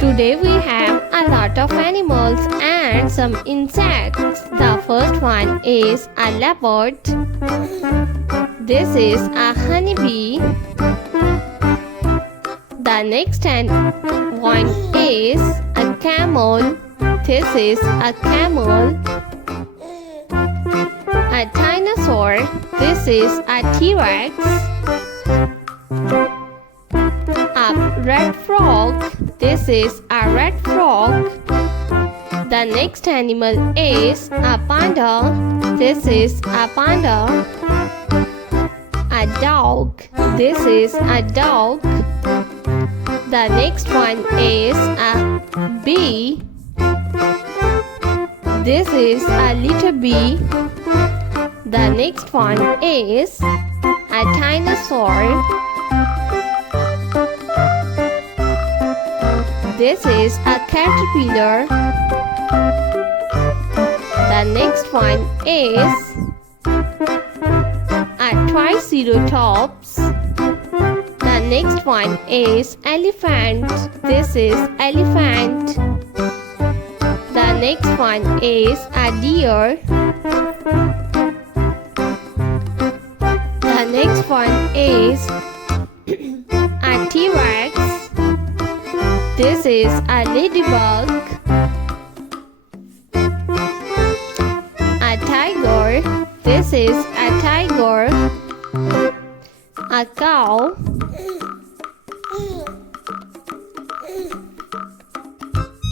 Today we have a lot of animals and some insects. The first one is a leopard. This is a honeybee. The next one is a camel. This is a camel. A dinosaur. This is a T-Rex. A red frog. This is a red frog. The next animal is a panda. This is a panda. A dog. This is a dog. The next one is a bee. This is a little bee. The next one is a dinosaur. This is a caterpillar. The next one is a triceratops. The next one is elephant. This is elephant. The next one is a deer. The next one is a T-Rex. This is a ladybug. A tiger. This is a tiger. A cow.